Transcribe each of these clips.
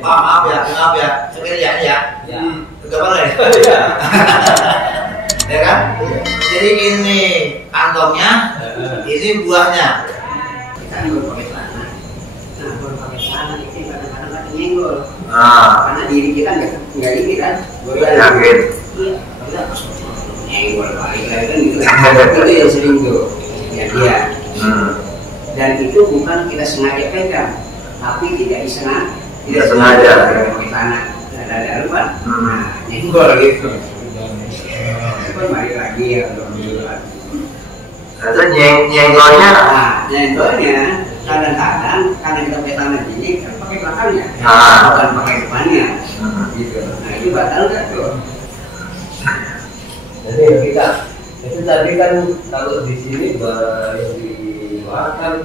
Maaf ya, sekalian ya. Gambar ya. Ya kan? Jadi ini kantongnya, ini buahnya. Kita baru pakai celana. Nah, baru pakai celana itu kadang-kadang kan nyenggol. Karena diri kita nggak ini kan. Yakin. Iya, kita nyenggol balik lagi kan gitu. Itu yang sering tuh. Ya dia. Dan itu bukan kita sengaja pegang, tapi tidak sengaja pakai celana. Ada lupa. Nyenggol gitu. Balik lagi ya Itu nyenggolnya. Nyenggolnya kadang-kadang karena kita pakai tangan ini kan pakai belakangnya, bukan pakai depannya. Gitu. Nah itu batal nggak tuh? Jadi kita itu tadi kan kalau di sini yang di luar kan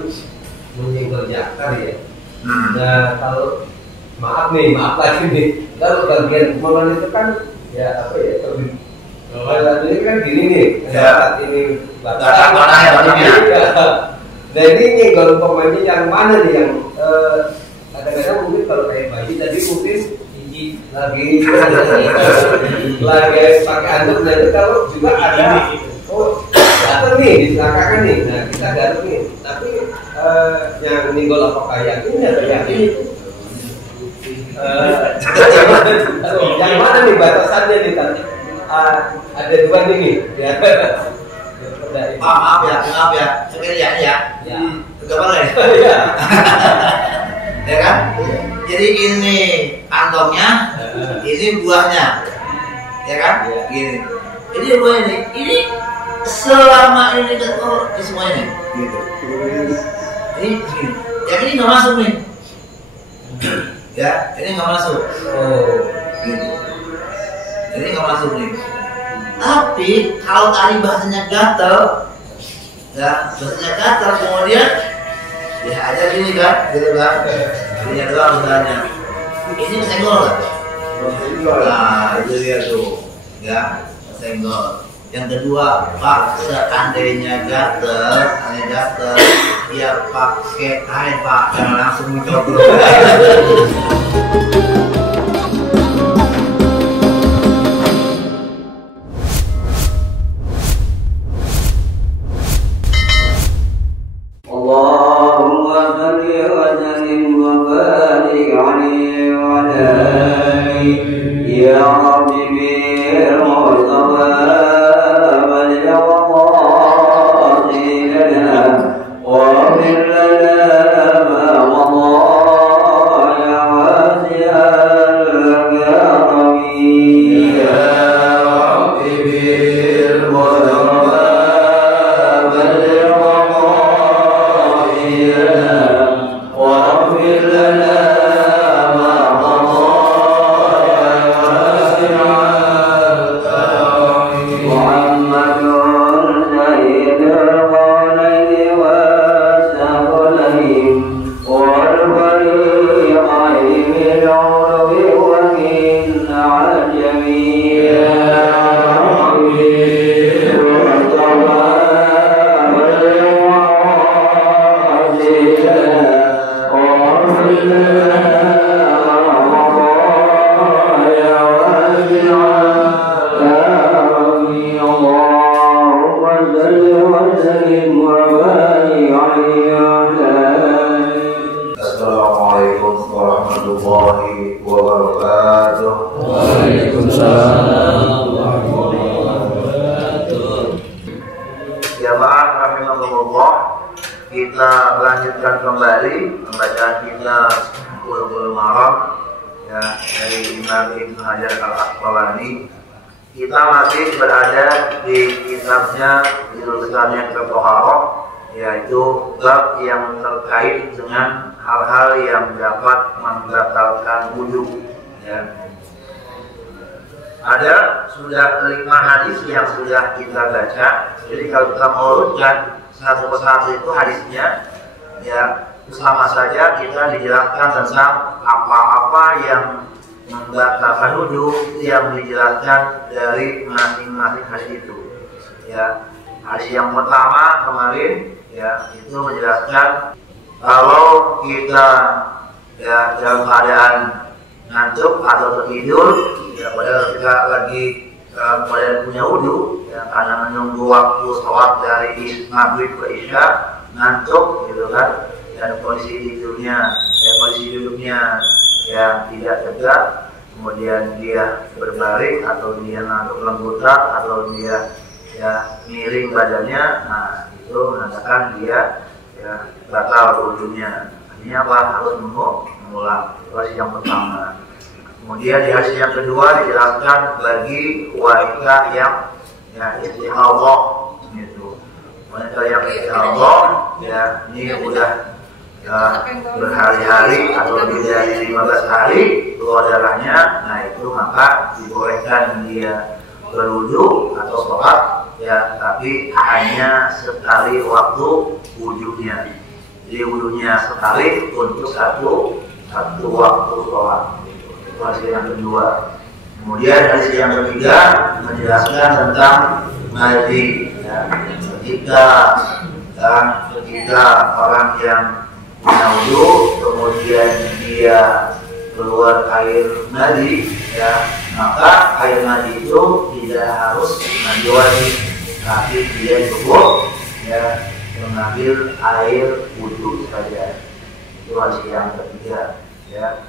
menyenggol jakar ya. Nah kalau maaf lagi nih, kalau bagian kemaluan itu kan ya apa ya lebih. Kalau ini kan gini nih, ada ini batas mana ya batasnya? Nah ini nyenggol pemainnya yang mana nih yang kadang-kadang mungkin kalau kayak bayi tadi mungkin lagi pakai anduk, nah itu kalau juga ada jatuh nih di belakangnya nih, nah kita garuk nih, tapi yang nyenggol apakah yakin atau yakin itu yang mana nih batasannya nih tadi? Ada dua nih ya. Maaf ya, sekalian ya. Gambar ya. Ya kan? Jadi ini kantongnya, ini buahnya, ya kan? Gini. Ini buahnya ini selama ini di semua ini, gitu. Ini gini. Yang ini nggak masuk nih. Ya, ini nggak masuk. Gitu. Ini nggak masuk nih. Tapi kalau tadi bahasanya gatel, ya bahasanya gatel, kemudian ya aja gini kan, gitu kan? Ini doang misalnya. Ini kesenggol nggak? Nah itu dia tuh, ya kesenggol. Yang kedua, Pak, seandainya gatel, dia pakai air Pak, jangan langsung mencoba. Kita lanjutkan kembali pembacaan kita Bulughul Maram ya, dari Imam Ibnu Hajar Al-Asqalani. Kita masih berada di kitabnya jurusannya Thaharah, yaitu bab yang terkait dengan hal-hal yang dapat membatalkan wudu ya. Ada sudah 5 hadis yang sudah kita baca. Jadi kalau kita urutkan satu persatu itu hadisnya ya, sama saja kita dijelaskan tentang apa-apa yang membatalkan wudu yang dijelaskan dari masing-masing hadis itu ya. Hadis yang pertama kemarin ya, itu menjelaskan kalau kita ya dalam keadaan ngantuk atau tertidur, ya padahal kita lagi dalam keadaan punya wudhu, ya karena menunggu waktu sholat dari maghrib ke isya, ngantuk gitu kan, dan kondisi tidurnya, ya kondisi duduknya ya tidak tegak, kemudian dia berbaring atau dia ngantuk lengkutak atau dia ya miring badannya, nah itu menandakan dia ya batal wudhunya. Artinya apa? Harus mengulang. Itu hadis yang pertama. Kemudian di hadis yang kedua dijelaskan bagi wanita yang ya istihadah gitu. Wanita yang istihadah ya ini udah ya, berhari-hari atau lebih dari 15 hari keluar darahnya, nah itu maka dibolehkan dia berwudu atau sholat ya, tapi hanya sekali waktu wudhunya. Jadi wudhunya sekali untuk satu waktu sholat. Itu hadis yang kedua. Kemudian hadis yang ketiga menjelaskan tentang mandi. Ya. Ketika orang yang punya wudhu kemudian dia keluar air mandi, ya maka air mandi itu tidak harus mandi wajib, tapi dia cukup ya mengambil air wudhu saja. Itu hadis yang ketiga. Ya.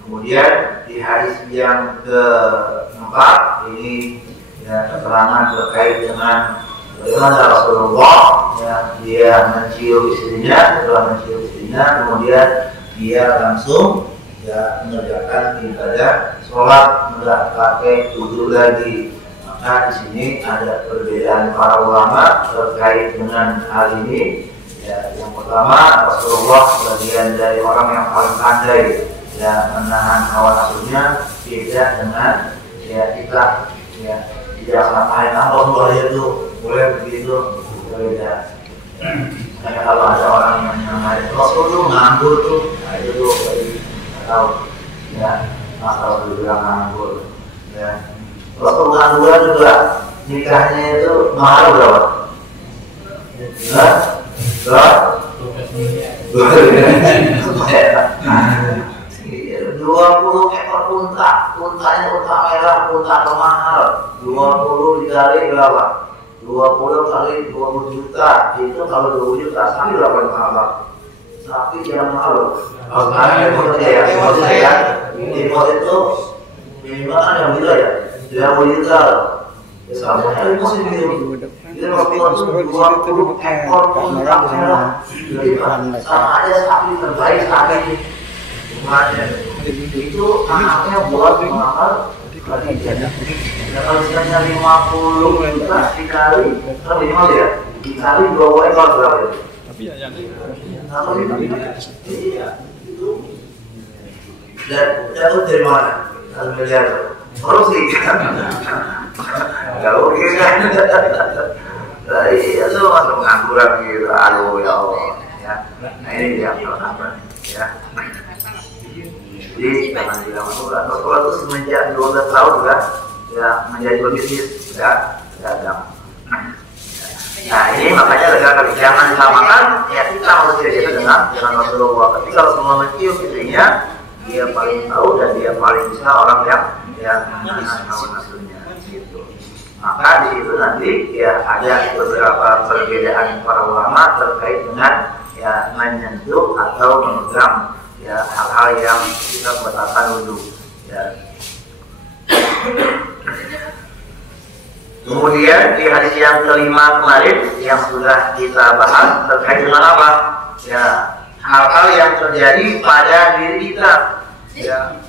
Kemudian di hadis yang keempat ini ya, keterangan terkait dengan bagaimana Rasulullah ya, dia mencium istrinya, setelah mencium istrinya kemudian dia langsung ya mengerjakan ibadah sholat, nggak pakai wudhu lagi. Maka di sini ada perbedaan para ulama terkait dengan hal ini. Ya, yang pertama Rasulullah bagian dari orang yang paling pandai ya menahan hawa nafsunya, beda dengan ya kita ya tidak sampai Rasulullah itu boleh begitu, beda. Karena kalau ada orang yang mengenai Rasul itu nganggur tuh, nah itu tuh atau ya masalah dibilang nganggur ya. Rasul ngangguran juga nikahnya itu mahal berapa? Hah? Berapa? 20 ekor unta, untanya unta merah, unta termahal. 20 dikali berapa? 20 kali 20 juta. Itu kalau 20 juta, sapi berapa yang mahal? Sapi yang mahal. Deposit ya, deposit itu minimal kan yang bisa ya, 30 juta. Sama sekali masih gitu. Jadi waktu 20 ekor unta merah, sama aja sapi terbaik sapi ini. Itu anaknya buat mahal. Kalau misalnya 50 juta dikali, kan minimal ya, dikali 20 ekor berapa ya? Tapi ya yang iya, itu dan jatuh dari mana? 1 miliar. Korupsi kan? Gak oke kan? Iya tuh masuk pengangguran gitu. Aduh ya Allah. Ya. Nah ini yang pertama ya. Jadi jangan bilang Rasulullah itu semenjak 12 tahun kan ya menjadi pebisnis ya dagang. Nah ini makanya legal jangan disamakan ya kita harus jadi dengan Rasulullah. Tapi kalau semua mencium istrinya dia paling tahu dan dia paling bisa orang yang menahan hawa nafsunya gitu. Maka di situ nanti ya ada beberapa perbedaan para ulama terkait dengan ya menyentuh atau memegang ya hal-hal yang kita membatalkan wudhu ya. Kemudian di hadis yang kelima kemarin yang sudah kita bahas terkait dengan apa ya hal-hal yang terjadi pada diri kita ya.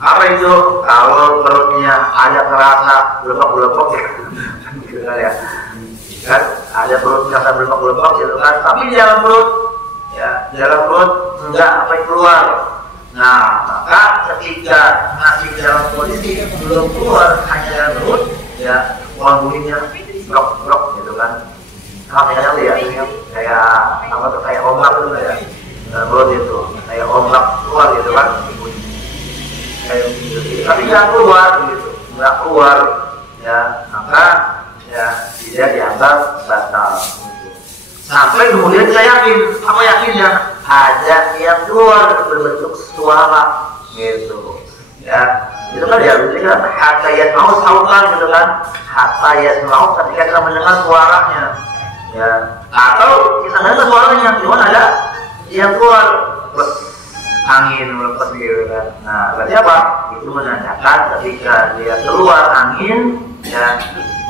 Apa itu? Kalau perutnya ada terasa belepok-belepok ya gitu kan ya kan ada perut terasa belepok-belepok gitu kan, tapi di dalam perut ya dalam perut enggak apa yang keluar. Nah maka ketika masih dalam kondisi belum keluar hanya dalam perut ya bunyinya brok-brok gitu kan. Namanya ya kayak apa tuh kayak ombak itu ya dalam perut itu kayak ombak keluar gitu kan bunyi kayak gitu. Tapi nggak keluar gitu, nggak keluar ya maka ya tidak dianggap batal. Sampai kemudian saya yakin, apa yakinnya? ada yang keluar berbentuk suara gitu ya. Itu kan ya kan hatta yasma'u sautan gitu kan, hatta yasma'u ketika kita mendengar suaranya ya, atau kita dengar suaranya cuma ada yang keluar angin melepas gitu kan. Nah berarti apa? Itu menandakan ketika dia keluar angin ya,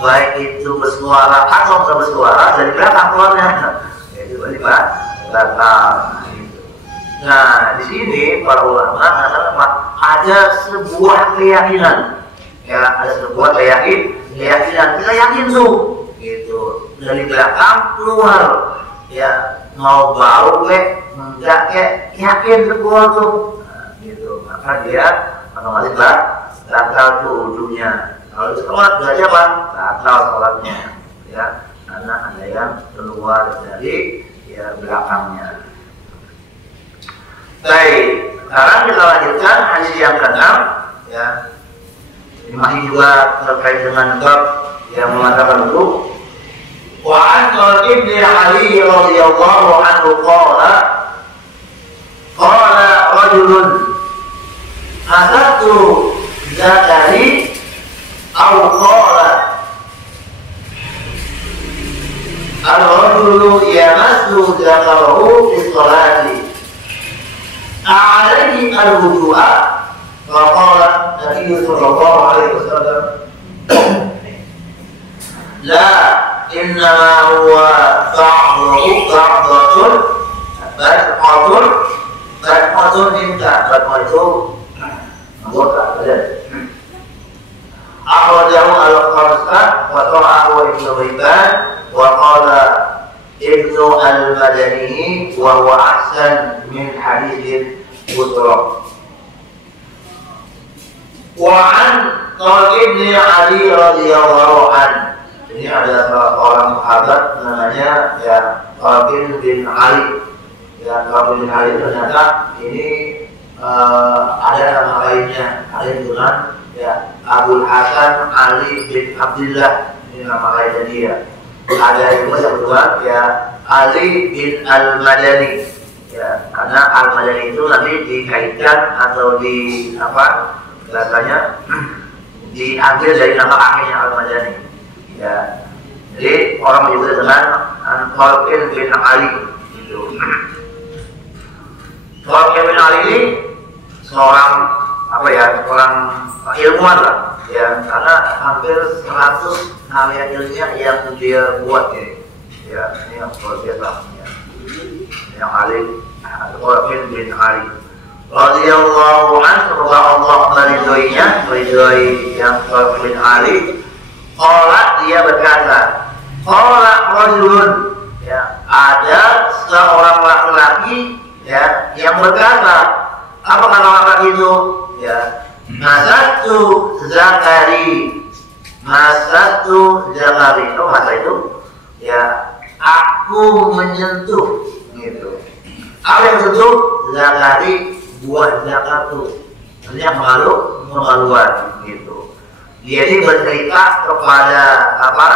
baik itu bersuara atau tidak bersuara dari belakang keluarnya, itu berarti batal. Nah di sini para ulama mengatakan ada sebuah keyakinan ya, ada sebuah keyakinan kita yakin tuh gitu dari belakang keluar ya, mau bau enggak yakin keluar tuh gitu, maka dia otomatis batal tuh ujungnya. Kalau sholat berarti apa? Batal sholatnya ya, karena ada yang keluar dari ya belakangnya. Baik, sekarang kita lanjutkan hadis yang ke-6 ya. Ini masih juga terkait dengan bab yang mengatakan itu. Wa an Ibnu Ali radhiyallahu anhu qala rajulun asatu zakari aw qala al-rajulu yamassu zakarahu fi sholati a'alaihi al-wudu'a. Faqala Nabi sallallahu alaihi wasallam la innama huwa ba'datun minta itu anggota badan. Akhrajahu al-Khamsah wa ta'ahu Ibnu Hibban wa qala Ibnu al-Madani wa huwa ahsan min hadits Busra. Wa an Ibnu Ali radhiyallahu anhu. Ini ada seorang sahabat namanya ya Talib bin Ali. Ya Talib bin Ali ternyata ini ada nama lainnya, ada dengan ya Abul Hasan Ali bin Abdullah, ini nama lainnya dia. Ada yang kedua ya Ali bin Al-Madani ya, karena Al-Madani itu nanti dikaitkan atau di apa bahasanya diambil dari nama akhirnya Al-Madani ya. Jadi orang menyebut dengan Talib bin Ali itu. Talib bin Ali ini seorang apa ya, seorang ilmuwan lah ya, karena hampir 100 karya ilmiah yang dia buat ya, ini yang luar biasa ya. Yang Ali Talib bin Ali radhiyallahu anhu, semoga Allah meridhoi yang Talib bin Ali. Qala, dia berkata, qala rajulun ya, ada seorang laki-laki ya yang berkata, apa kata laki itu ya, masatu zakari, itu masa itu ya, aku menyentuh gitu. Apa yang menyentuh? Zakari, buah zakatu, artinya kemaluan gitu. Dia ini bercerita kepada apa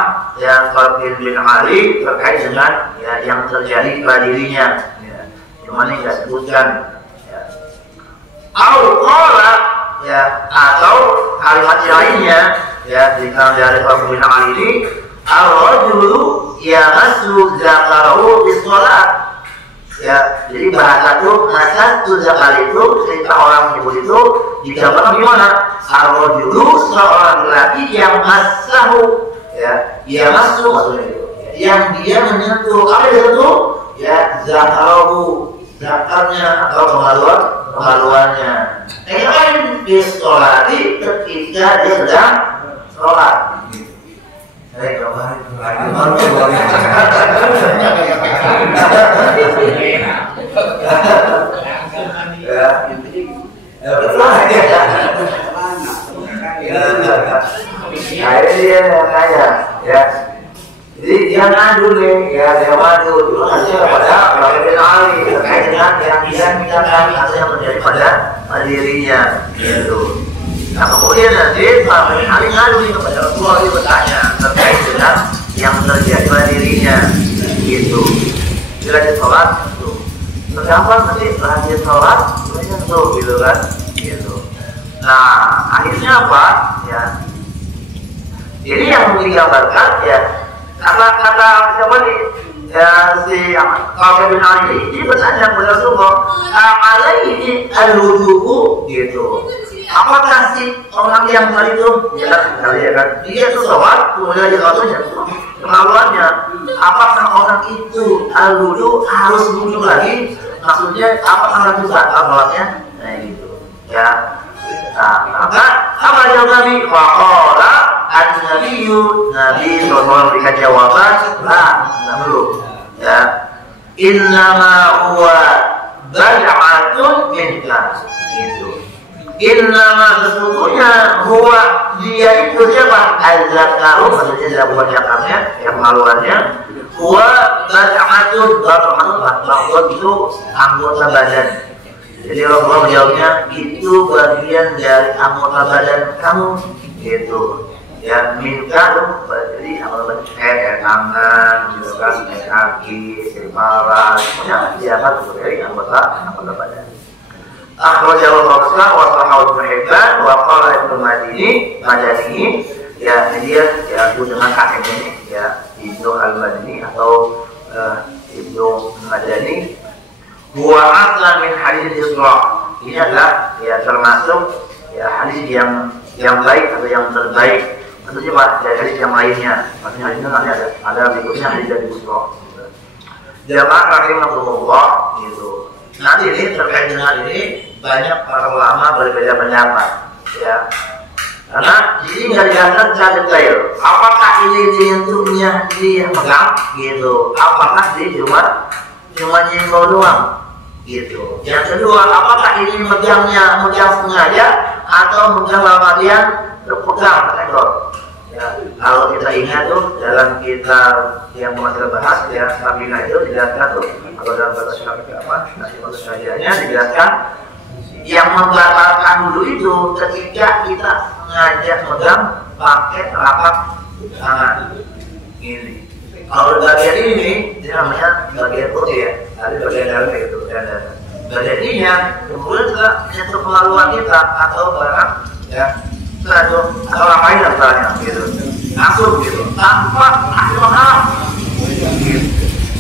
yang Talib bin Ali terkait dengan ya, yang terjadi pada dirinya ya, yang mana tidak sebutkan ya. Ya, atau kalimat lainnya ya, di dalam dari Talib bin Ali ini, al-rajulu yamassu zakarahu bis shalah ya. Jadi bahasa itu masa zakar itu, cerita orang menyebut itu digambarkan gimana? Ar-rajulu, seorang laki yang masahu ya, dia masuk maksudnya itu ya, yang dia menyentuh. Apa itu ya? Zakarahu, zakarnya atau kemaluannya. Kan di sholat ketika dia sedang sholat. Dia nanya ya, jadi dia ngadu nih ya, dia ngadu hasilnya kepada Talib bin Ali terkait dengan yang dia mintakan atau yang terjadi pada dirinya gitu. Nah kemudian nanti Talib bin Ali ngadu kepada Rasulullah, dia bertanya terkait dengan yang terjadi pada dirinya gitu. Bila di sholat itu Tergambar nanti setelah dia sholat, dia nyentuh gitu kan, gitu. Nah, akhirnya apa? Ya, ini yang digambarkan ya. Kata siapa nih? Ya si Khalid bin Ali ini bertanya kepada Rasulullah, alaihi al-wudu gitu. Apakah si orang yang tadi itu ya kan dia itu sholat kemudian dia sholatnya kemaluannya, apakah orang itu al-wudu harus wudu lagi? Maksudnya apakah harus sholatnya? Nah gitu ya. Nah, maka apa jawab Nabi? Waqala an-nabiyyu, Nabi SAW memberikan jawaban, nah belum ya, innama huwa bad'atun minka gitu. Innama sesungguhnya huwa dia itu siapa? Az-zakaru, maksudnya tidak buat zakarnya, yang kemaluannya. Huwa bad'atun, bad'atun itu anggota badan. Jadi Rasulullah menjawabnya, itu bagian dari anggota badan kamu gitu. Ya minka tuh, jadi anggota badan kayak tangan, gitu kan, kaki, kepala, semuanya siapa tuh dari anggota badan. Akhrajahu Rasulullah wa sahahu Ibnu Hibban wa qala Ibnu Madani ya dia ya dengan kakeknya ini ya Ibnu Al-Madini atau Ibnu Madani huwa aslan min hadis Isra. Ini adalah ya termasuk ya hadis yang baik atau yang terbaik. Maksudnya Pak, dari hadis yang lainnya. Maksudnya hadisnya nanti ada berikutnya hadis dari Isra. Jamaah rahimahullah gitu. Nanti ini terkait dengan ini banyak para ulama berbeda pendapat ya. Karena ini nggak dijelaskan secara detail. Apakah ini diuntuknya dia megang gitu? Apakah dia cuma nyenggol doang? Gitu. Yang kedua, apakah ini megang sengaja atau megang lama dia berpegang ekor? Ya, kalau kita ingat tuh dalam kitab yang masih bahas ya Sabina itu dijelaskan tuh kalau dalam bahasa Syafi'i apa nasi bahasa Syafi'inya dijelaskan yang membatalkan dulu itu ketika kita sengaja megang pakai telapak tangan ini. Kalau bagian ini namanya bagian putih ya, ada bagian dalam itu dan bagian ini ya kemudian juga menyentuh kemaluan kita atau barang ya atau orang lain misalnya gitu, langsung gitu tanpa ada menghalang,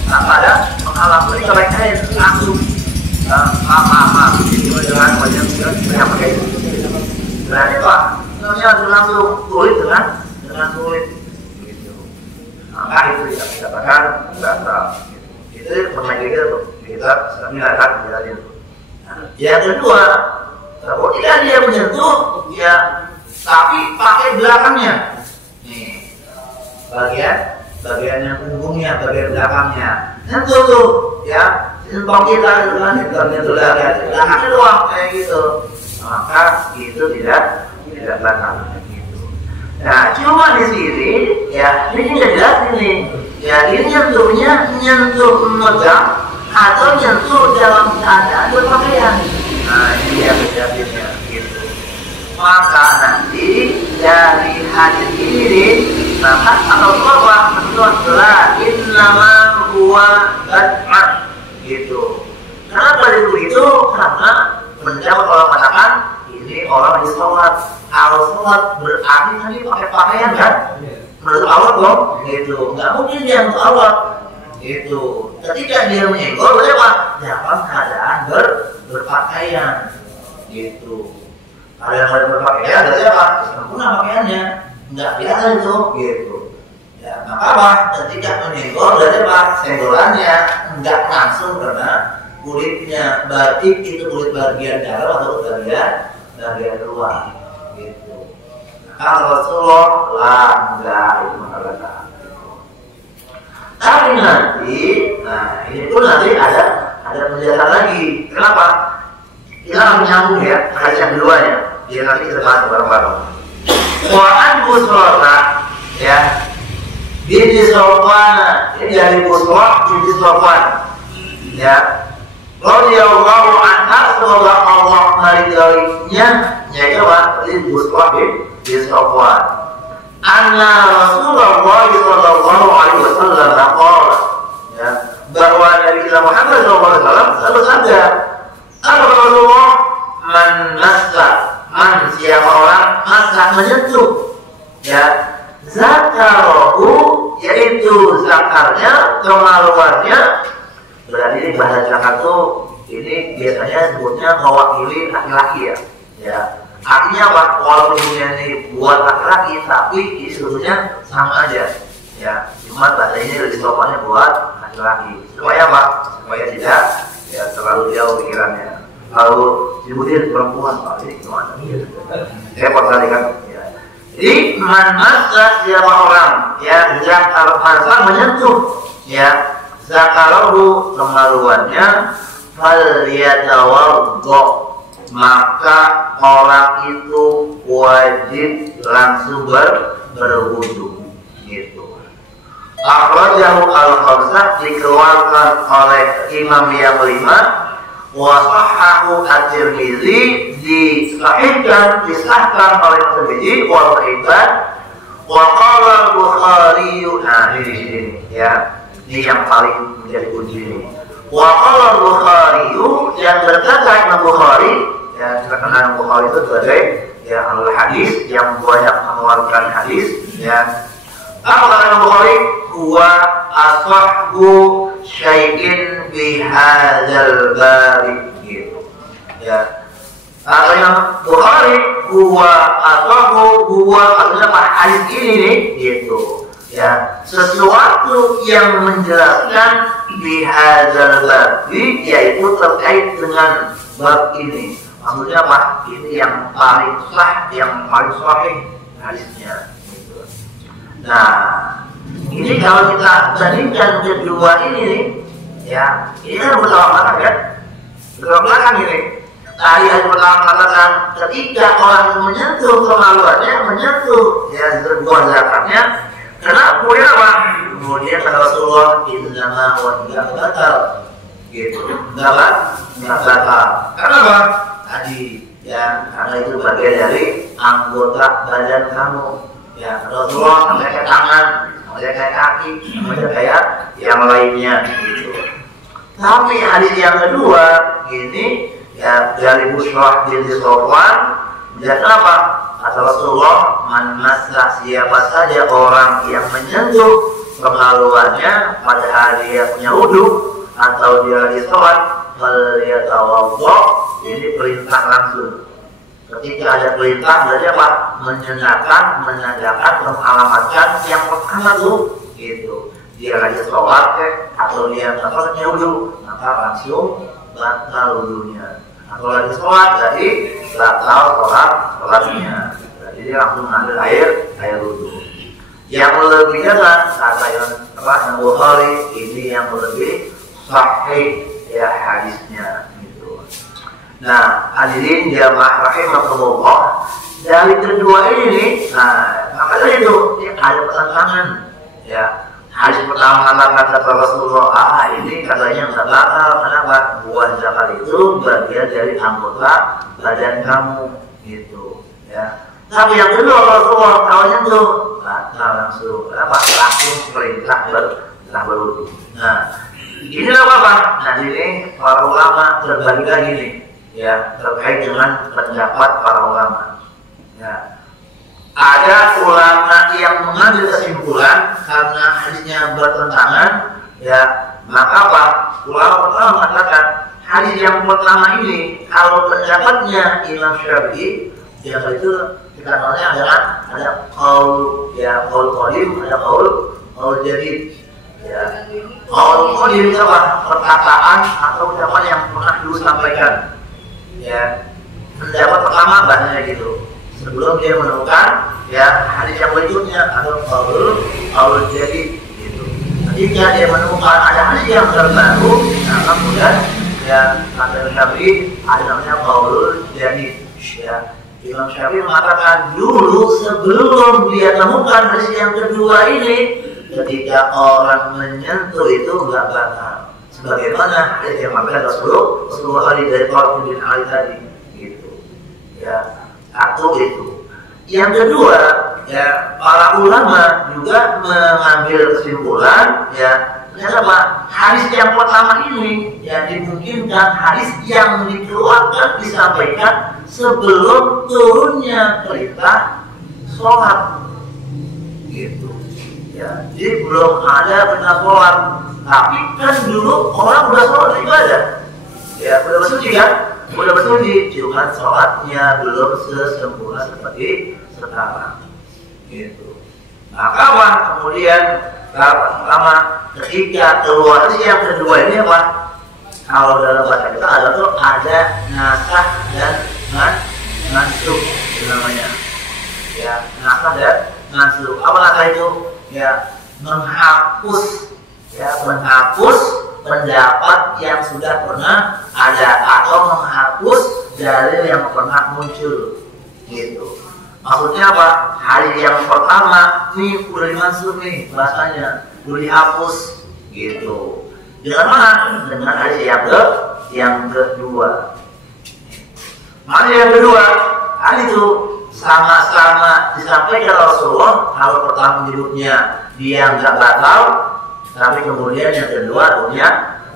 tanpa ada menghalang jadi kebaikan langsung gitu dengan banyak pakai berarti pak namanya langsung kulit dengan kulit gitu. Maka itu tidak dikatakan batal. Itu pemainnya kita akan menjalani. Yang kedua, ketika dia menyentuh, ya tapi pakai belakangnya. Nih, bagian yang punggungnya, bagian belakangnya. Sentuh tuh, ya. Sentuh kita itu kan bagian belakangnya doang kayak gitu. Maka itu tidak batal. Nah, cuma di sini ya ini nggak jelas ini. Ya ini nyentuh memegang atau nyentuh dalam keadaan berpakaian. Nah, ini yang bedanya gitu. Maka nanti dari hadis ini maka Rasulullah menurutlah innama huwa bad'ah gitu. Kenapa itu? Karena menjawab orang mengatakan ini orang di sholat. Kalau sholat berarti tadi pakai pakaian kan? Menurut Allah dong, gitu. Nggak mungkin dia untuk Allah, gitu. Ketika dia menyenggol, berapa? Dalam keadaan berpakaian, gitu. Kalau yang berpakaian, berarti apa? Sempurna pakaiannya, nggak biasa itu, gitu. Ya, maka apa? Ketika menyenggol, berarti apa? Senggolannya nggak langsung karena kulitnya batik itu kulit bagian dalam atau bagian luar. Gitu. Kalau Rasulullah enggak itu mengatakan. Tapi nanti, nah ini pun nanti ada penjelasan lagi. Kenapa? Kita akan menyambung ya hadis yang keduanya. Dia nanti kita bahas bareng-bareng. Wa'an Busra ya. Binti Sofwan, ini dari Busra binti Sofwan. Ya. Radhiyallahu anha, semoga Allah meridhoinya, yaitu apa? Busra binti Sofwan. Anna Rasulullah sallallahu alaihi wasallam qala, ya, bahwa Nabi kita Muhammad SAW selalu sabda, apa Rasulullah? Man massa, man siapa orang massa menyentuh, ya zakarohu, yaitu zakarnya, kemaluannya. Berarti ini bahasa zakat tuh ini biasanya sebutnya mewakili laki-laki ya. Artinya apa? Walaupun ini buat laki-laki, tapi sebetulnya sama aja. Ya, cuma bahasa ini lebih sopannya buat laki-laki. Supaya apa? Supaya tidak ya terlalu jauh pikirannya. Lalu disebutin perempuan, ini gimana? Saya pernah kan. Ya. Jadi manasa siapa orang ya zakar masa menyentuh ya zakarohu kemaluannya fal yatawaddo, maka orang itu wajib langsung berwudu gitu. Akhrajahu al-khamsah, dikeluarkan oleh Imam yang 5, wa sahhahu at-Tirmidzi, disahkan oleh Tirmidzi wa Hibban, wa qala al-Bukhari. Nah ini ya, ini yang paling menjadi kunci ini. Wa qala al-Bukhari, yang berkata Imam Bukhari, ya terkenal Bukhari itu sebagai ya ahli hadis yang banyak mengeluarkan hadis ya. Apa kata Imam Bukhari? Huwa asahhu syai'in fi hadzal bab gitu. Ya. Kata Imam Bukhari, huwa asahhu, huwa artinya apa? Hadis ini nih gitu. Ya, sesuatu yang menjelaskan fi hadzal bab, yaitu terkait dengan bab ini. Maksudnya apa? Ini yang paling sah, yang paling sahih hadisnya. Gitu. Nah, ini kalau kita bandingkan kedua ini nih, ya, ini kan bertolak kan? Bertolak belakang ini. Tadi yang pertama mengatakan ketika orang menyentuh kemaluannya, menyentuh ya sebuah zakatnya, karena kemudian apa? Kemudian kata Rasulullah, innama wa tidak batal, gitu. Nggak batal. Karena apa? Tadi ya, karena itu bagian dari anggota badan kamu. Ya, Rasulullah sampai ke tangan, sampai ke kaki, sampai kayak yang lainnya gitu. Tapi hadis yang kedua ini ya dari Busrah binti Sofwan, dia kenapa? Kata Rasulullah, man massa, siapa saja orang yang menyentuh kemaluannya padahal dia punya wudu atau dia lagi sholat, fal yatawaddo, ini perintah langsung. Ketika ada perintah berarti apa? Menandakan, mengalamatkan yang pertama tuh gitu. Dia lagi sholat atau dia punya wudu, maka langsung batal wudunya. Atau lagi sholat jadi batal sholatnya. Jadi dia langsung ambil air wudu. Yang lebih jelas kata yang Bukhari, ini yang lebih sahih ya hadisnya gitu. Nah, hadirin jamaah rahimakumullah, dari kedua ini, nah makanya itu ada pertentangan ya. Hadis pertama kata Rasulullah, ini katanya nggak bakal, kenapa? Buah zakat itu bagian dari anggota badan kamu gitu ya. Tapi yang kedua Rasulullah tahunya tuh batal langsung, kenapa? Langsung perintah berwudu. Nah, ini apa? Nah ini para ulama terbagi lagi nih ya terkait dengan pendapat para ulama ya. Ada ulama yang mengambil kesimpulan karena hadisnya bertentangan ya, maka apa? Ulama pertama mengatakan hadis yang pertama ini kalau pendapatnya Imam Syafi'i, yang itu kita tahunya adalah ada qaul ya, qaul qadim, ada qaul jadid ya. Qaul qadim itu apa? Perkataan atau ucapan yang pernah dulu sampaikan ya. Pendapat pertama bahasanya gitu. Sebelum dia menemukan ya hadis yang berikutnya atau qaul jadid gitu. Ketika dia menemukan ada hadis yang terbaru, nah kemudian ya kata Syafi'i ada namanya qaul jadid ya. Imam Syafi'i mengatakan dulu sebelum dia temukan hadis yang kedua ini, ketika orang menyentuh itu nggak batal. Sebagaimana hadis yang mengatakan Rasulullah Ali dari Qaul bin Ali tadi gitu ya. Satu itu. Yang kedua, ya para ulama juga mengambil kesimpulan ya ternyata apa? Hadis yang pertama ini yang dimungkinkan hadis yang dikeluarkan disampaikan sebelum turunnya perintah sholat, gitu. Ya, jadi belum ada perintah sholat, tapi kan dulu orang udah sholat ibadah, ya udah bersuci kan, udah bersuci, cuma sholatnya belum sesempurna seperti sekarang, gitu. Maka apa? Kemudian pertama ketika keluar yang kedua ini apa? Kalau dalam bahasa kita ada nasakh dan mansukh namanya. Ya, nasakh dan mansukh. Apa nasakh itu? Ya, menghapus pendapat yang sudah pernah ada atau menghapus dalil yang pernah muncul, gitu. Maksudnya apa? Hadis yang pertama nih udah dimansukh nih bahasanya, udah dihapus, gitu. Dengan mana? Dengan hadis yang kedua. Hadis yang kedua, hadis itu sama-sama disampaikan Rasulullah. Kalau pertama menyebutnya dia nggak batal, tapi kemudian yang kedua punya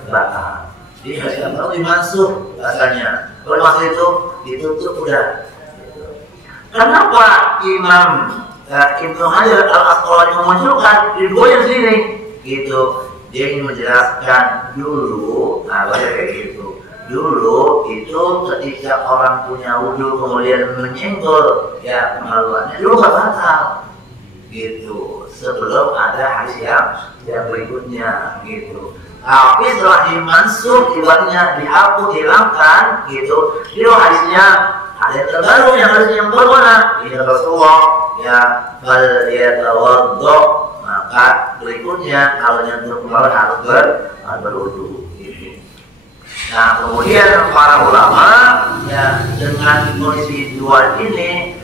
batal. Jadi hadis yang pertama dimansukh bahasanya. Kalau maksud itu ditutup udah. Kenapa Imam Ibnu Hajar Al-Asqalani memunculkan riwayat sini? Gitu. Dia ingin menjelaskan dulu, kayak gitu. Dulu itu ketika orang punya wudhu kemudian menyenggol, ya kemaluannya dulu nggak batal, gitu. Sebelum ada hadis yang berikutnya, gitu. Tapi setelah dimansukh, ibaratnya dihapus, dihilangkan, gitu. Itu hadisnya ada yang terbaru, yang harus yang berwarna. Ini Rasulullah ya bal yatawaddo, maka berikutnya kalau yang terbaru harus berwudu. Gitu. Nah kemudian para ulama ya dengan kondisi dua ini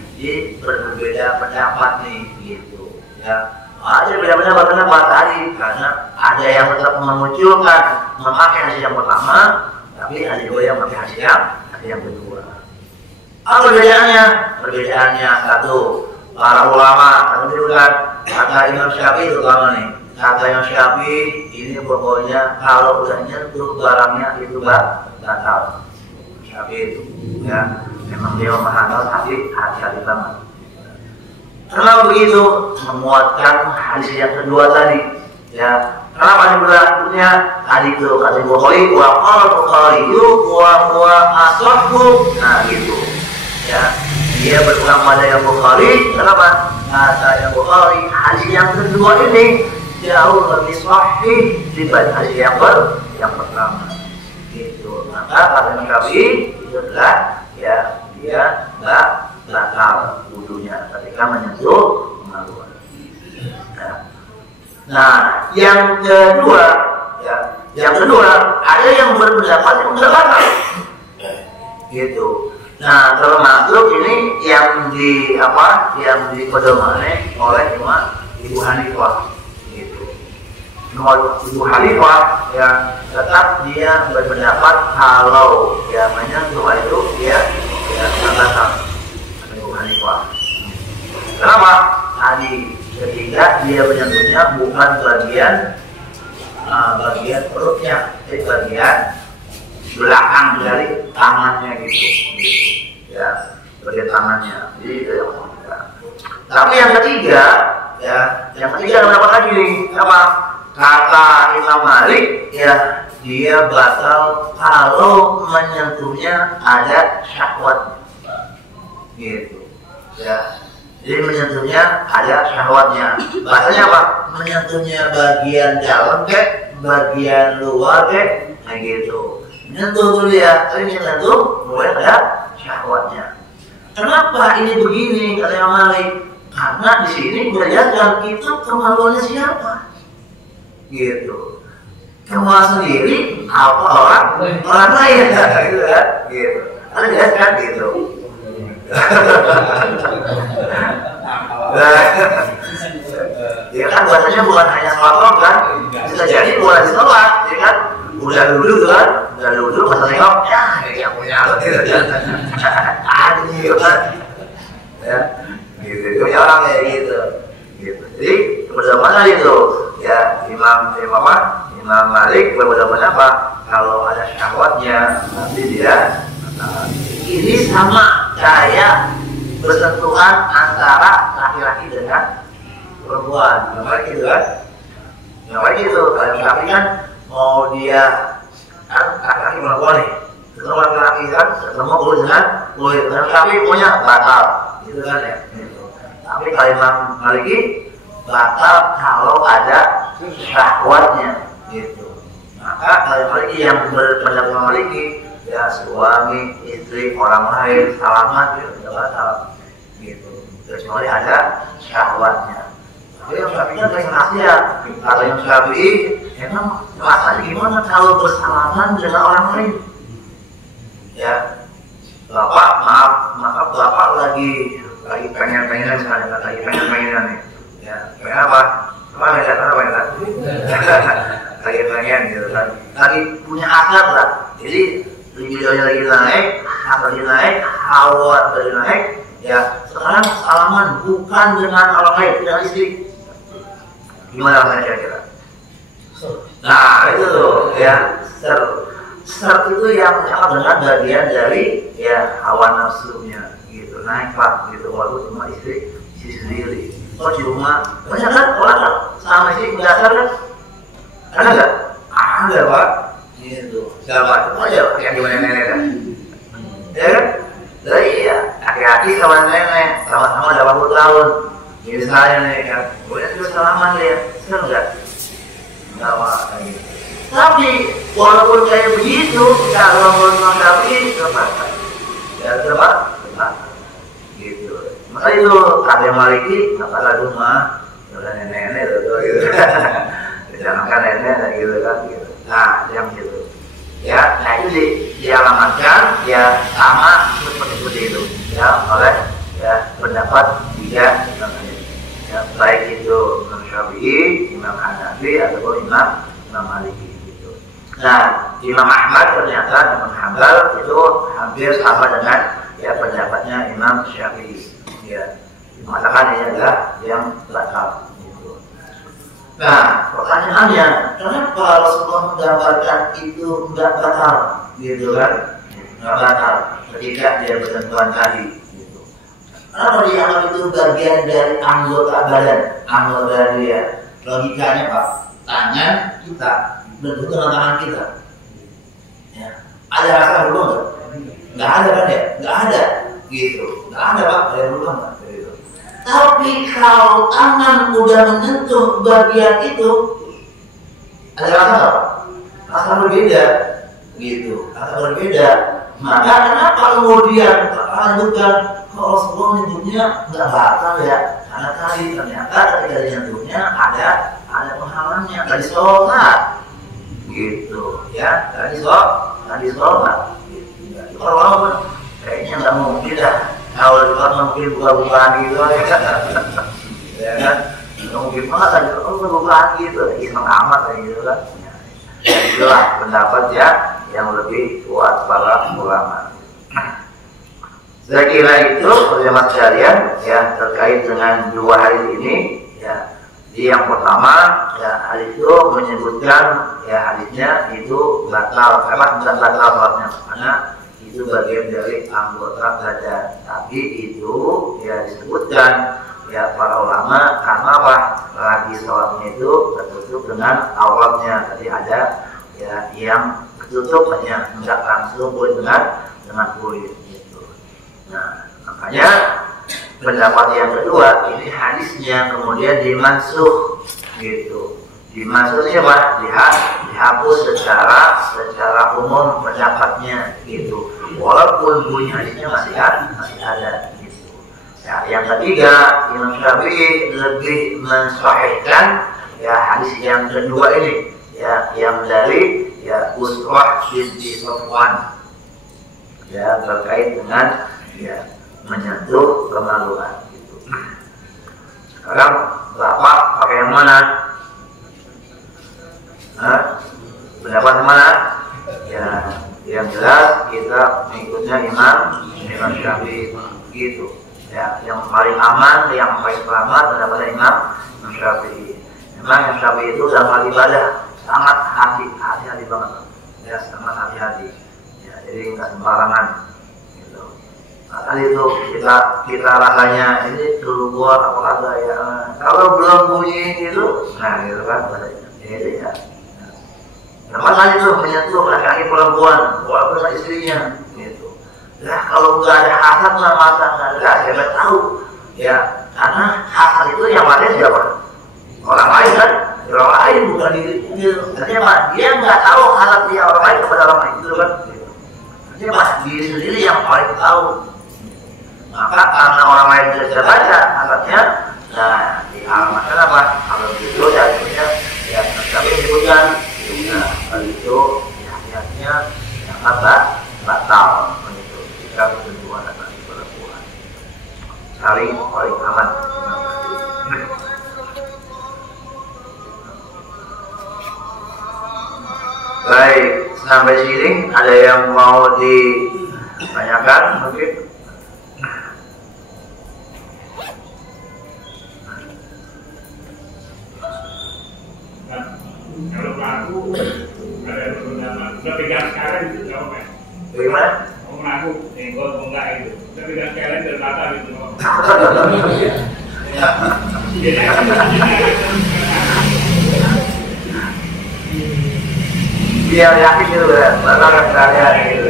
berbeda pendapat nih, gitu. Ya ada beda-beda pendapat tadi karena ada yang tetap memunculkan memakai hadis yang pertama, tapi ada juga yang memakai hadis yang kedua. Apa perbedaannya? Satu, para ulama menunjukkan kata Imam Syafi'i terutama nih. Kata Imam Syafi'i ini pokoknya kalau udah nyentuh barangnya itu batal. Syafi'i itu, ya memang dia memahami hati-hati banget. Kenapa begitu? Menguatkan hadis yang kedua tadi. Ya, kenapa disebutnya tadi itu kata Bukhari wa qala Bukhari wa asahhu. Nah gitu. Ya, dia berulang pada yang Bukhari. Kenapa? Kata yang Bukhari hadis yang kedua ini jauh lebih sahih dibanding hadis yang pertama. Gitu. Maka kata Imam Syafi'i itu adalah ya dia batal wudunya ketika menyentuh kemaluan. Nah, yang kedua ada yang berpendapat yang tidak batal. Gitu. Nah, termasuk ini yang dipedomani oleh Ibu Hanifah, gitu. Ibu Hanifah yang tetap dia berpendapat kalau dia menyentuh itu dia tidak batal. Ibu Hanifah. Kenapa? Tadi ketika dia menyentuhnya bukan bagian perutnya, tapi bagian belakang dari tangannya gitu. Ya, bagian tangannya. Jadi tapi yang ketiga mendapat lagi nih, apa? Kata Imam Malik, ya dia batal kalau menyentuhnya ada syahwat, gitu. Ya, jadi menyentuhnya ada syahwatnya. Bahasanya apa? Menyentuhnya bagian dalam bagian luar kayak gitu. Menyentuh dulu ya, tapi menyentuh mulai ada syahwatnya. Kenapa ini begini kata Imam Malik? Karena di sini berdasarkan itu kemaluannya siapa? Gitu. Kemaluan sendiri apa orang lain gitu kan? Gitu. Ada jelaskan gitu. Ya kan bahasanya bukan hanya sholat kan, bisa jadi bukan di sholat, ya kan? Udah dulu pas tengok, ya yang punya gitu kan, ya gitu, punya orang kayak gitu. Jadi bersama itu, ya Imam Imam Malik berpendapat kalau ada syahwatnya nanti dia ini sama kayak bersentuhan antara laki-laki dengan perempuan. Namanya gitu kan? Namanya gitu. Kalau laki kan mau dia kan laki-laki perempuan nih. Ketemu laki-laki kan ketemu kulit dengan kulit. Tapi punya batal, gitu kan ya. Gitu. Tapi kalau Imam Maliki batal kalau ada syahwatnya, gitu. Maka kalau Maliki yang berpendapat Maliki ya suami, istri, orang lain, salaman gitu, tidak batal, gitu. Kecuali ada syahwatnya. Tapi yang Syafi'i kan kayak rahasia. Kalau yang Syafi'i emang rasanya gimana kalau bersalaman dengan orang lain? Ya, bapak maaf bapak lagi pengen misalnya lagi pengen nih. Ya, pengen apa? Apa lagi pengen gitu kan. Lagi punya hasrat lah. Jadi videonya lagi naik, lagi naik, hawa lagi naik. Ya, sekarang salaman bukan dengan orang lain, dengan istri. Gimana rasanya kira-kira? Nah itu tuh ya ser itu yang dengan bagian dari ya hawa nafsunya gitu, naik pak gitu, walaupun cuma istri sendiri. Oh cuma banyak kan orang kan sama istri dasar kan? Ada nggak? Ada pak. Gitu. Siapa? Oh ya yang gimana nenek kan? Ya kan? Jadi ya laki-laki sama nenek sama-sama 80 tahun. Misalnya nih kan, boleh juga salaman dia, senang nggak? Nggak apa gitu. Tapi walaupun kayak begitu, kalau menurut Syafi'i terbatas, ya terbatas, gitu. Maka itu ada Maliki, apalah rumah, udah nenek-nenek gitu, jangankan nenek gitu kan, gitu. Nah, yang gitu. Ya, nah itu dialamatkan, ya sama seperti itu, ya oleh ya pendapat tiga namanya. Ya, baik itu Imam Syafi'i, Imam Hanafi ataupun Imam Maliki gitu. Nah, Imam Ahmad ternyata Imam Hanbal itu hampir sama dengan ya pendapatnya Imam Syafi'i. Ya, mengatakan ini adalah yang batal gitu. Nah, pertanyaannya, kenapa Rasulullah menggambarkan itu enggak batal gitu kan? Enggak batal ketika dia bersentuhan tadi. Kenapa dianggap itu bagian dari anggota badan, anggota dari ya logikanya pak, tangan kita berbentuk dengan tangan kita. Ya. Ada rasa berubah nggak? Nggak ada kan ya? Nggak ada, gitu. Nggak ada pak, ada berubah nggak? Gitu. Tapi kalau tangan udah menyentuh bagian itu, ada rasa nggak? Rasa berbeda, gitu. Rasa berbeda. Maka kenapa kemudian lanjutkan? Kalau Rasulullah menyebutnya nggak batal ya, karena tadi ternyata ketika menyentuhnya ada penghalannya dari sholat, gitu ya, dari sholat. Gitu. Kalau kayaknya nggak mungkin dah, kalau di sholat mungkin buka-bukaan gitu ya kan, ya kan, nggak mungkin banget tadi buka-bukaan gitu, iseng amat gitu kan. Itulah pendapat ya yang lebih kuat para ulama. Saya kira itu jemaah sekalian ya terkait dengan dua hadis ini ya. Yang pertama ya hadis itu menyebutkan ya hadisnya itu batal, memang bukan batal sholatnya karena itu bagian dari anggota badan. Tapi itu ya disebutkan ya para ulama karena apa? Lagi sholatnya itu tertutup dengan auratnya. Tadi ada ya yang tertutup hanya enggak langsung kulit dengan kulit. Nah, makanya pendapat yang kedua ini hadisnya kemudian dimansuh gitu. Dimansuhnya apa? Dihapus secara umum pendapatnya gitu. Walaupun bunyi hadisnya masih ada gitu. Ya, yang ketiga Imam Syafi'i lebih mensahihkan ya hadis yang kedua ini ya yang dari ya Usrah binti Safwan ya terkait dengan ya menyentuh kemaluan gitu. Sekarang bapak pakai yang mana? Pendapat yang mana? Ya yang jelas kita mengikutnya Imam Syafi'i gitu. Ya yang paling aman, yang paling selamat pendapatnya Imam Syafi'i. Memang Imam Syafi'i itu dalam hal ibadah sangat hati-hati banget ya, sangat hati-hati ya, jadi nggak sembarangan gitu. Nah, tadi itu kita rasanya ini keluar apa kata ya, kalau belum bunyi gitu, nah gitu kan itu ya. Nah, masalah itu menyentuh laki-laki perempuan walaupun sama istrinya gitu. Nah kalau nggak ada hasad masa nggak siapa tahu ya, karena hasad itu yang ada siapa? Orang lain kan, orang lain bukan dirinya. Artinya apa? Dia nggak tahu hasad dia orang lain kepada orang lain itu kan. Artinya apa? Diri sendiri yang paling tahu. Maka karena orang lain tidak bisa baca hasadnya, nah di alamatkan apa? Kalau begitu ya akhirnya ya kami disebutkan. Nah, kalau itu hati-hatinya yang kata batal itu jika bersentuhan dengan perempuan saling aman. Baik, sampai sini ada yang mau ditanyakan mungkin? Kalau pelaku ada pendapat, udah pegang sekarang itu jawabnya. Bagaimana? Mau pelaku, enggak enggak itu, udah pegang sekarang dari batal itu. Biar yakin gitu kan, batal kan sekalian gitu.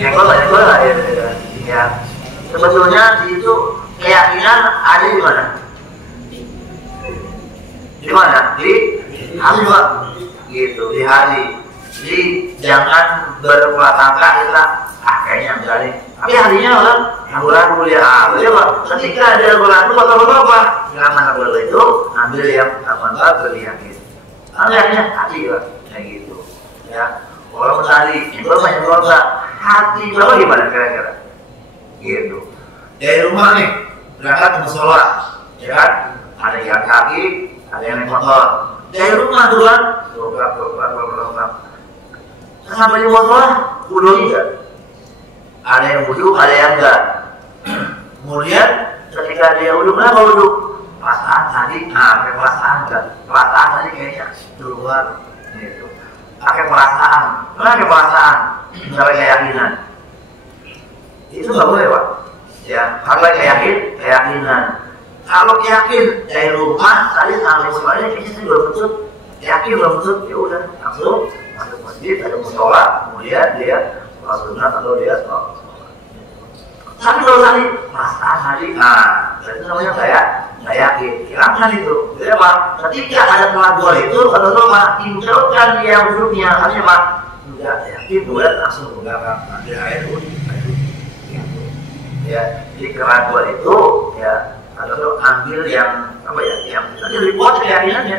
Jengkol lah ya. Sebetulnya itu keyakinan ada di mana? Di mana? Di hati juga gitu, di hati. Jadi jangan berprasangka kita kayaknya enggak nih. Tapi hatinya orang yang ragu dia ketika dia ragu apa? Jangan ragu itu, ambil yang mantap beryakin. Akhirnya hati lah kayak gitu. Ya, walaupun tadi itu banyak orang hati berapa gimana kira-kira? Gitu. Dari rumah nih berangkat ke musola, ya kan? Ada yang kaki, ada yang naik motor. Dari rumah duluan, berobat. Sampai di musola, wudu enggak? Ada yang wudu, ada yang enggak. Kemudian ketika dia wudu, kenapa wudu? Perasaan tadi, pakai perasaan enggak? Perasaan tadi kayaknya keluar, gitu. Pakai perasaan, pakai perasaan, pakai keyakinan. Itu nggak boleh pak. Ya, pakai keyakinan. Kalau yakin dari rumah tadi sampai semuanya kayaknya saya belum betul, yakin belum betul, ya udah langsung masuk masjid, ada musola, kemudian dia sholat sunat atau dia sholat. Tapi kalau tadi perasaan tadi, itu namanya nggak yakin, hilangkan itu. Jadi apa? Ketika ada keraguan itu, kalau rumah tinggalkan dia wudhunya, artinya apa? Nggak yakin, kemudian langsung menggunakan ambil air wudhu. Ya, jadi keraguan itu ya. Atau ambil yang apa ya, yang tadi lebih kuat keyakinannya,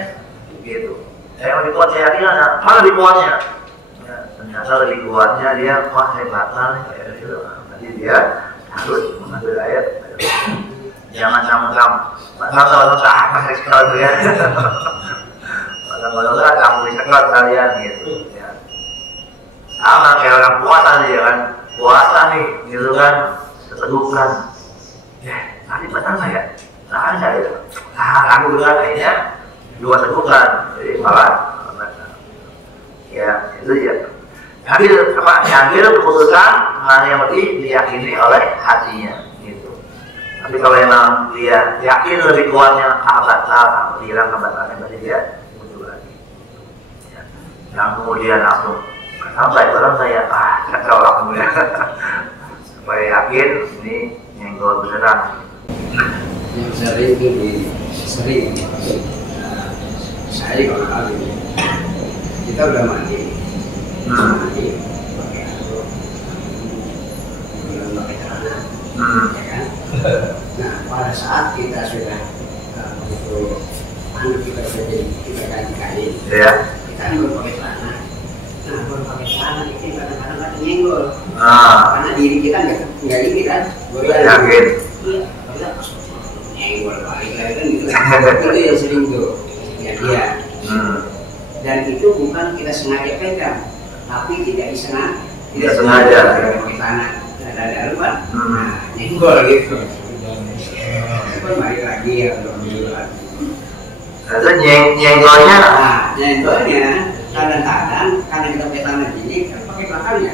gitu. Yang lebih kuat keyakinannya, mana lebih kuatnya? Ya, ternyata lebih kuatnya dia, wah saya batal nih kayak gitu. Nanti dia harus mengambil air. Jangan kamu kalau tak apa sekali itu ya. Kalau tak kamu sekali kalian gitu. Ya. Sama kayak orang puasa dia kan, puasa nih, gitu kan, ketedukan. Ya. Tadi benar nggak ya? Nah, ada ya. Aku juga akhirnya dua tegukan, jadi malah ya itu ya. Ambil keputusan mana yang lebih diyakini oleh hatinya, gitu. Tapi kalau memang dia yakin lebih kuatnya batal, hilang kebatalnya, berarti dia muncul lagi. Ya. Yang kemudian langsung sampai orang saya kacau lah kemudian supaya yakin ini nyenggol beneran. Yang sering saya kalau kali kita udah mandi pakai handuk, kemudian pakai celana, ya kan? Nah pada saat kita sudah itu handuk kita sudah jadi kita ganti kain, kita kan baru pakai celana. Nah baru pakai celana itu kadang-kadang ada nyenggol, karena diri kita nggak ini kan, yakin. Nyenggol balik lagi kan gitu. Itu yang sering tuh ya dia. Dan itu bukan kita sengaja pegang, tapi tidak sengaja pakai tangan ada lupa. Nyenggol gitu. Itu balik lagi ya alhamdulillah. Nyenggolnya nyenggolnya Kadang-kadang karena kita pakai tangan gini kan pakai belakangnya,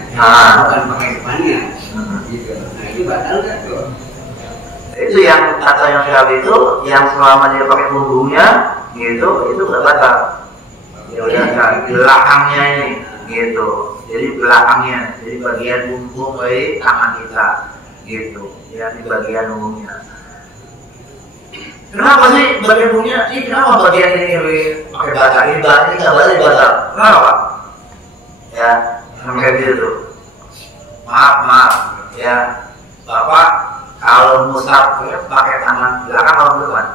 bukan pakai depannya. Gitu. Nah itu batal nggak tuh? Itu yang kata yang sekali itu yang selama dia pakai punggungnya gitu itu nggak batal. Ya udah di belakangnya ini gitu. Jadi belakangnya, jadi bagian punggung dari tangan kita gitu. Ya di bagian punggungnya. Kenapa sih bagian punggungnya? Ini kenapa bagian ini pakai batal? Ini nggak batal. Kenapa? Ya sampai gitu. Maaf ya Bapak kalau musaf ya, pakai tangan belakang atau depan?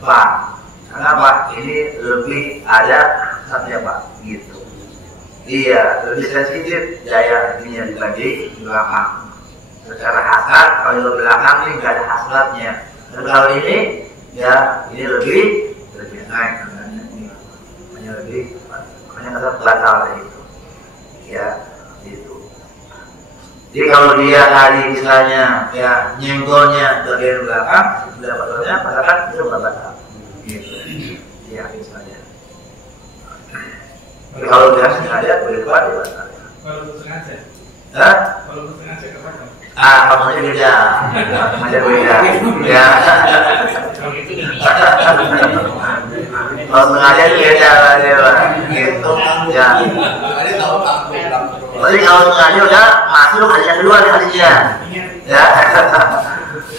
Pak, kenapa? Ini lebih ada saatnya Pak, gitu. Iya, lebih sensitif daya ininya dibanding belakang. Secara hasrat kalau belakang ini nggak ada hasratnya. Dan kalau ini ya ini lebih naik katanya ini, makanya kata batal itu. Ya, itu. Jadi kalau dia tadi misalnya ya nyenggolnya bagian belakang, sudah batalnya, padahal itu nggak batal. Gitu. Ya misalnya. Tapi kalau dia sengaja boleh buat dia batal. Kalau sengaja? Kalau sengaja ke mana? Kamarnya beda. Ya. Kalau sengaja itu beda gitu. Ya. Jadi kalau sengaja udah masuk haji yang kedua nih hadisnya. Ya.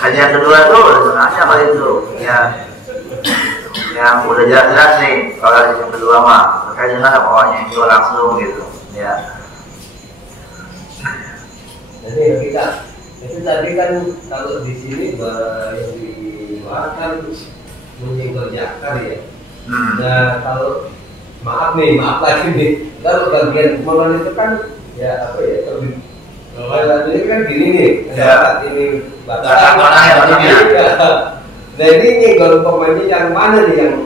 Haji yang kedua tuh sengaja apa itu? Ya. Yang udah jelas nih kalau haji yang kedua mah. Makanya jangan pokoknya itu langsung gitu. Ya. Jadi kita itu tadi kan kalau di sini yang dikeluarkan menyenggol jakar ya. Nah kalau maaf lagi nih, kalau bagian kemaluan itu kan ya apa ya lebih ini kan gini nih, ya. Ini batas mana ya batasnya? Nah ini nyenggol pemainnya yang mana nih yang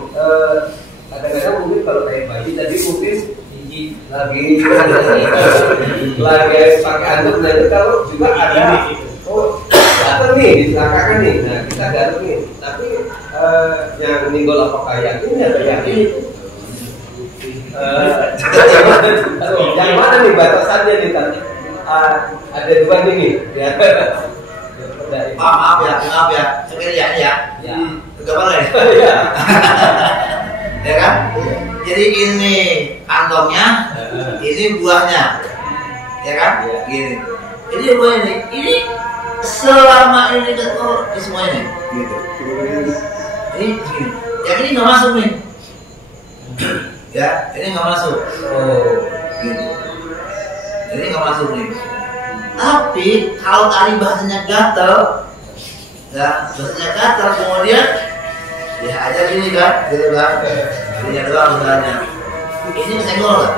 kadang-kadang mungkin kalau kayak bayi tadi mungkin lagi pakai anduk, nah itu kalau juga ada gatel nih di belakangnya nih, nah kita garuk nih, tapi yang ninggol apakah yakin atau yakin itu yang mana nih batasannya nih tadi ada dua nih ya. Maaf ya sebenarnya ya kegagalan ya ya kan. Jadi ini kantongnya, ini buahnya, ya kan? Gini. Ini buahnya ini selama ini ketemu di semua ini, gitu. Ini gini. Yang ini nggak masuk nih, ya. Ini nggak masuk. Gitu. Ini nggak masuk nih. Tapi kalau tadi bahasanya gatel, ya bahasanya gatel, kemudian ya aja gini kan, gitu kan? Ini doang misalnya. Ini senggol kan?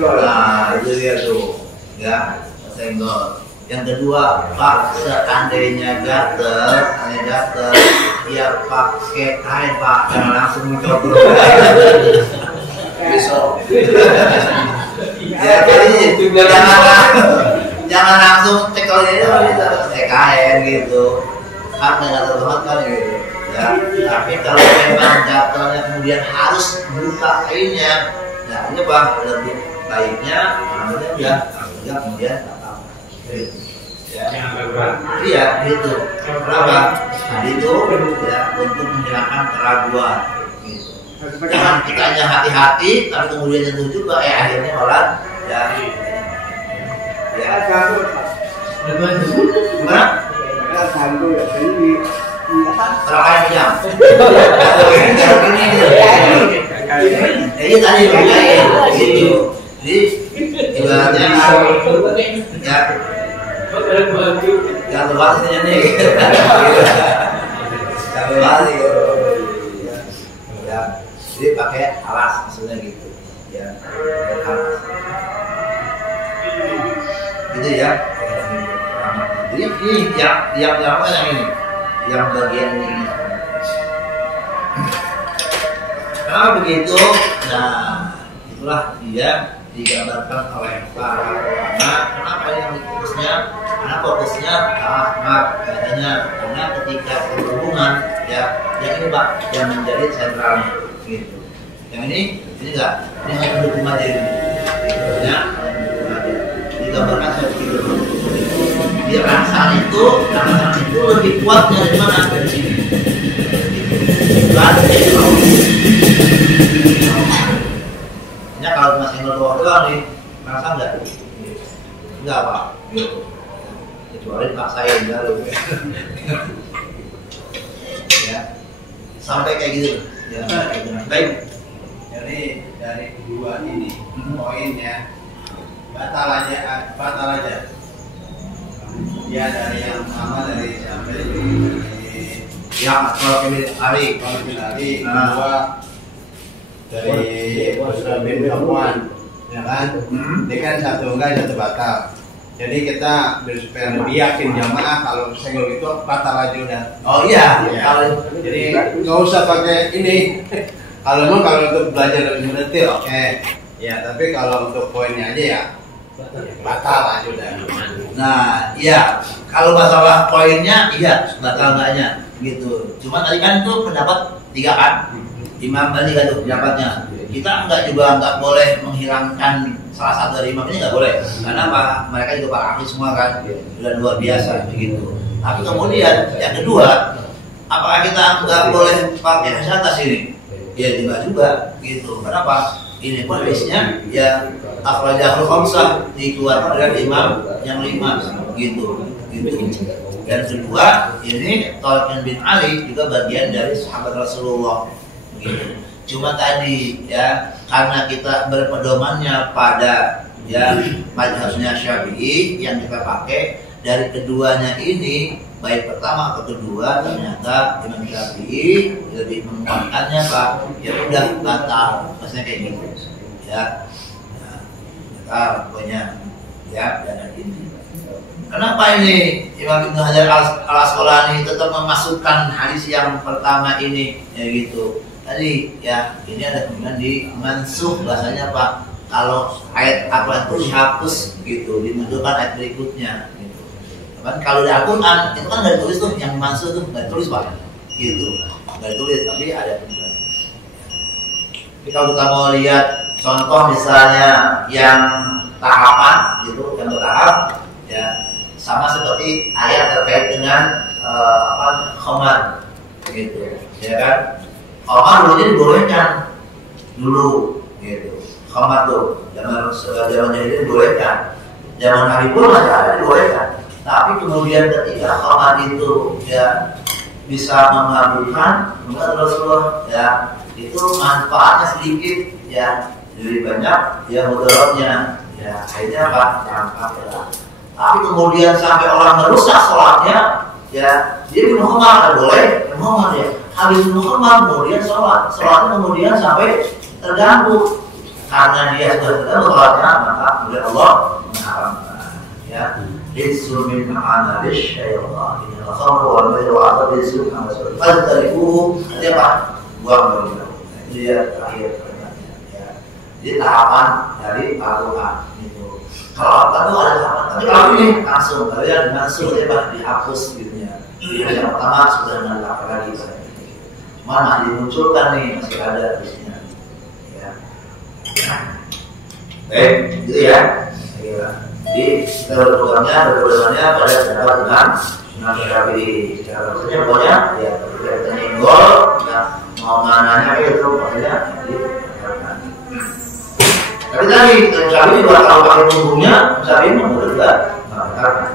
Nah, itu dia tuh, ya senggol. Yang kedua, Pak, seandainya gatel, ya pakai kain Pak, jangan langsung mencoba. Besok. Ya jadi jangan langsung cekol ini, pakai kain gitu. Kan nggak terlalu kan gitu. Ya, tapi kalau memang jatuhnya kemudian harus buka kainnya, nah ini Bang lebih baiknya namanya ya kemudian apa? Ya, iya gitu. Kenapa? Nah itu ya untuk menghilangkan keraguan. Gitu. Jangan kitanya hati-hati, tapi kemudian jatuh juga, akhirnya malah ya. Gimana? Terlalu jam. Jadi tadi kayak gitu. Jadi ibaratnya ya jangan terbalik nih. Jangan terbalik. Ya. Jadi pakai alas maksudnya gitu. Ya. Alas. Gitu ya. Jadi ini yang apa yang ini? Yang bagian ini. Nah begitu, nah itulah dia digambarkan oleh para ulama. Kenapa yang fokusnya? Karena fokusnya katanya karena ketika berhubungan ya yang ini Pak yang menjadi sentralnya gitu. Yang ini enggak, ini hanya mendukung materi. Ya, digambarkan seperti itu. Di rangsangan itu lebih kuatnya dari mana? Dari sini. Hanya kalau masih ngeluar doang nih, merasa enggak? Enggak apa? Kecuali paksain baru. Ya, sampai kayak gitu. Ya, baik. Jadi dari kedua ini poinnya batal aja. Ya dari yang pertama dari sampai Ya, kalau pilih hari, kedua dari Ustaz bin Safwan, ya kan? Ini kan satu enggak satu batal. Jadi kita supaya lebih yakin jamaah kalau senggol itu batal aja udah. Oh iya, Jadi nggak usah pakai ini. Kalau untuk belajar lebih mendetail, oke. Ya, tapi kalau untuk poinnya aja ya batal aja udah. Nah, iya. Kalau masalah poinnya, iya batal enggaknya, gitu. Cuma tadi kan itu pendapat 3 kan, imam tadi kan itu pendapatnya. Kita nggak boleh menghilangkan salah satu dari imam ini, nggak boleh. Karena apa? Mereka juga para ahli semua kan, sudah luar biasa begitu. Tapi kemudian yang kedua, apakah kita nggak boleh pakai atas ini? Ya juga, gitu. Kenapa? Ini pun hadisnya ya akhrajahul khamsah, dikeluarkan dari imam yang 5 gitu. Dan kedua, ini Thalib bin Ali juga bagian dari sahabat Rasulullah gitu. Cuma tadi ya karena kita berpedomannya pada ya mazhabnya Syafi'i yang kita pakai, dari keduanya ini baik pertama atau kedua ternyata Imam Syafi'i lebih menguatkannya Pak, ya udah batal, maksudnya kayak gitu ya. Batal pokoknya ya. Dan ini kenapa ini Imam Ibnu Hajar al-Asqalani tetap memasukkan hadis yang pertama ini ya gitu. Tadi ya ini ada kemudian di mansuh, bahasanya Pak, kalau ayat apa itu dihapus gitu, dimunculkan ayat berikutnya gitu. Kan kalau di Al-Quran itu kan nggak ditulis tuh, yang mansuh tuh nggak ditulis Pak gitu, nggak ditulis, tapi ada kemudian. Jadi kalau kita mau lihat contoh misalnya yang tahapan gitu, yang bertahap ya, sama seperti ayat terkait dengan khamar gitu, ya kan? Khamar dulunya dibolehkan dulu gitu. Khamar tuh zaman jahiliyah dibolehkan, zaman Nabi pun masih ada dibolehkan. Tapi kemudian ketika khamar itu ya bisa memabukkan, menurut Rasulullah ya itu manfaatnya sedikit ya, lebih banyak ya mudaratnya ya, akhirnya apa? Dampak ya. Tapi kemudian sampai orang merusak sholatnya ya, dia minum khamar, boleh minum khamar ya. Habis minum khamar kemudian sholatnya kemudian sampai terganggu karena dia sudah terganggu sholatnya, maka kemudian Allah mengharamkan ya. Rizqun min amalish syaitan, inna khamru wal maisir wa asal rizqun min amalish syaitan. Fadzalifuhu, dia apa? Buang dari itu. Dia terakhir ya. Jadi tahapan dari Al-Quran itu. Kalau apa itu ada tahapan, tapi kalau ini langsung, kalau yang langsung dia dihapus gitu ya. Yang pertama sudah menolak lagi. Mana dimunculkan nih, masih ada terusnya ya. Baik, gitu ya. Jadi kita berpedomannya pada pendapat dengan Imam Syafi'i. Secara maksudnya pokoknya ya kita nyenggol, ya mau mananya itu pokoknya dikatakan. Tapi tadi Imam Syafi'i juga kalau pakai punggungnya, Imam Syafi'i menurut juga mengatakan.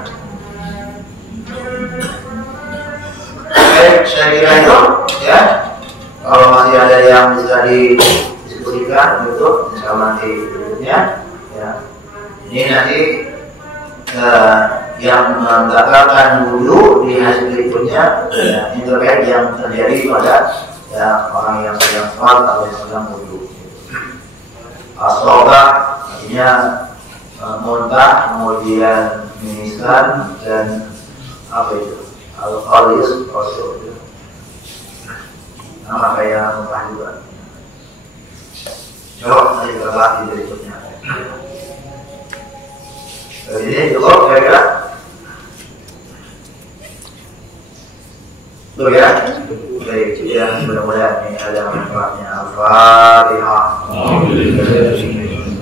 Baik, saya kira itu ya. Kalau masih ada yang bisa didiskusikan itu, insya Allah nanti berikutnya ya. Ini nanti yang membatalkan wudu di hasil berikutnya ya, ini terkait yang terjadi pada ya, orang yang sedang sholat atau yang sedang wudu. As-soba artinya muntah, kemudian mimisan, dan apa itu? Al-Qalis, Qasul. Nama kayak muntah juga. Coba nanti kita bahas di berikutnya. Jadi cukup kira-kira. Tuh ya. Baik, ya mudah-mudahan ini ada manfaatnya. Al-Fatihah. Alhamdulillah.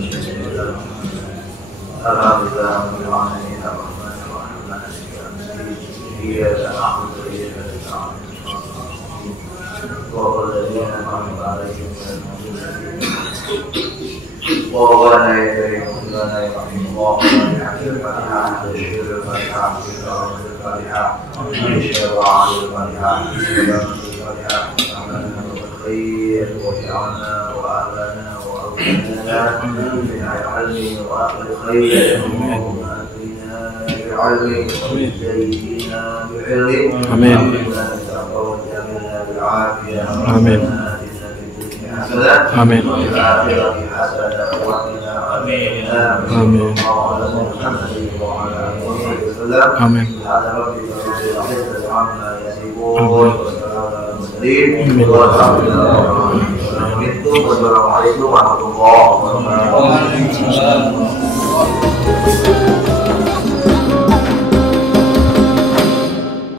خير واجعلنا واهلنا واولادنا من العلم واهل الخير بعلم سيدنا بعلم آمين. وجعلنا بالعافيه آمين. حسنة آمين. وفي الآخرة حسنة وقنا آمين. آمين. محمد وعلى آله وسلم. آمين. على ربك رب العزة عما يصفون وسلام على المرسلين والحمد لله رب العالمين. والسلام عليكم ورحمة الله وبركاته.